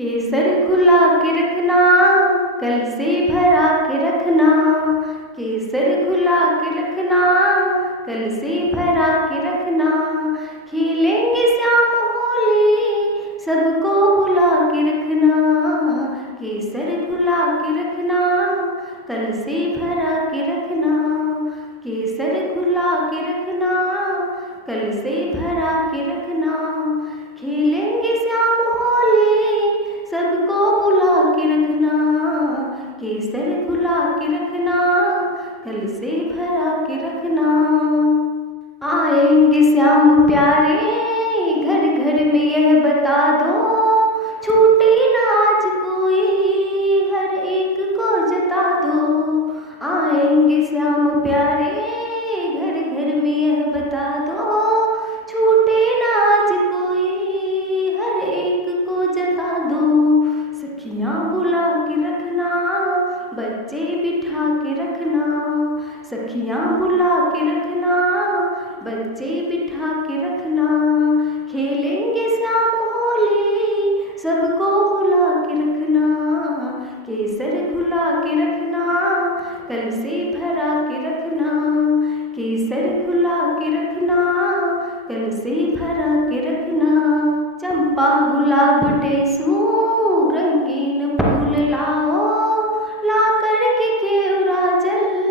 केसर खुला के रखना, कल से भरा के रखना। केसर खुला के रखना, कल से भरा के रखना। खेलेंगे श्याम होली, सबको बुला के रखना। केसर खुला के रखना, कल से भरा के रखना। केसर खुला के रखना, कल से भरा के रखना। खेलेंगे श्याम होली, सबको बुला के रखना। केसर खुला के रखना, कल से भरा के रखना। आएंगे श्याम प्यारे, घर घर में यह बता दो। छूटे ना आज कोई, हर एक को जता दो। आएंगे श्याम प्यारे, घर घर में यह बता दो। छूटे ना आज कोई, हर एक को जता दो। सखियाँ बुला के रखना, बच्चे बिठा के रखना। सखियाँ बुला के रखना, बच्चे बिठा के रखना। खेलेंगे श्याम होली, सबको बुला के रखना। केसर खुला के रखना, कल से भरा के रखना। केसर खुला के रखना, कल से भरा के रखना। चंपा गुलाब टेसू, रंगीन फूल लाओ। ला कर के केवड़ा जल,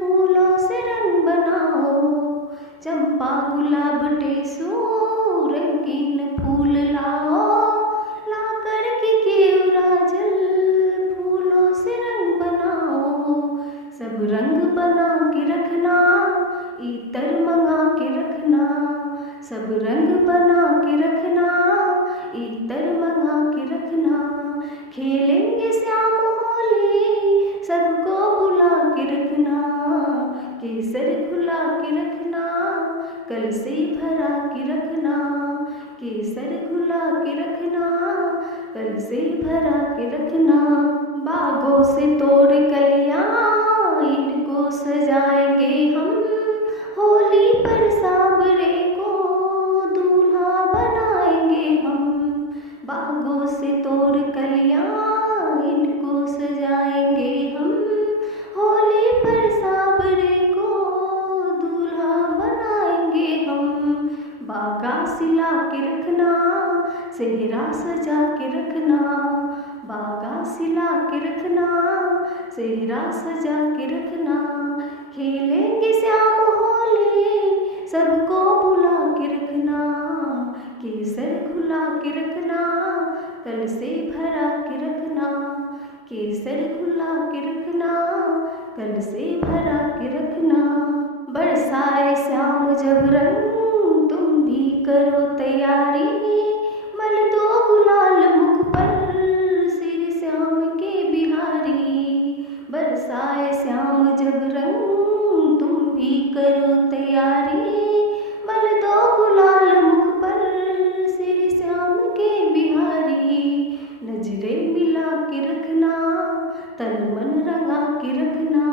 फूलों से रंग बनाओ। चंपा गुलाब टेसू, रंगीन फूल लाओ। ला कर के केवड़ा जल, फूलों से रंग बनाओ। सब रंग बना के रखना, इत्र मंगा के रखना। सब रंग बना के रखना, इत्र मंगा के रखना। खेलेंगे श्याम होली, सबको बुला के रखना। केसर खुला के रखना, कल से भरा के रखना। केसर खुला के रखना, कल से भरा के रखना। बागों से तोड़ कलियां, इनको सजाएंगे हम। होली पर सांवरे को दूल्हा बनाएंगे हम। बागों से तोड़ कलियां, इनको सजाएंगे हम। होली पर सांवरे को दूल्हा बनाएंगे हम। बागा सिला के रखना, सेहरा सजा के रखना। बागा सिला के रखना, सेहरा सजा के रखना। खेलेंगे श्याम होली, सबको बुला के रखना। केसर खुला के रखना, कल से भरा के रखना। केसर खुला के रखना, कल से भरा के रखना। बरसाए श्याम जब रंग, तुम भी करो तैयारी। मल दो गुलाल मुख पर, सिर श्याम के बिहारी। बरसाए श्याम जब रंग, तुम भी करो तैयारी। मल दो गुलाल मुख पर, सिर श्याम के बिहारी। नजरें मिला के रखना, तन मन रंगा के रखना।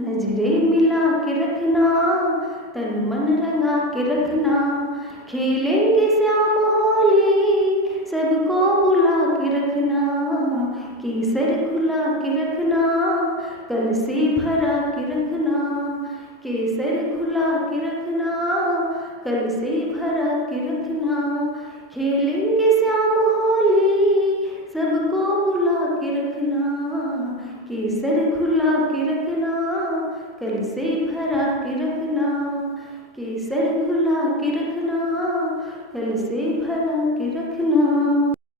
नजरें मिला के रखना, तन मन रंगा के रखना। खेलेंगे श्याम होली, सबको बुला के रखना। केसर खुला के रखना, कल से भरा के रखना। केसर खुला के रखना, कल से भरा के रखना। खेलेंगे श्याम होली, सबको बुला के रखना। केसर खुला के रखना, कल से भरा के रखना। केसर खुला के रखना, कल से भरा के रखना।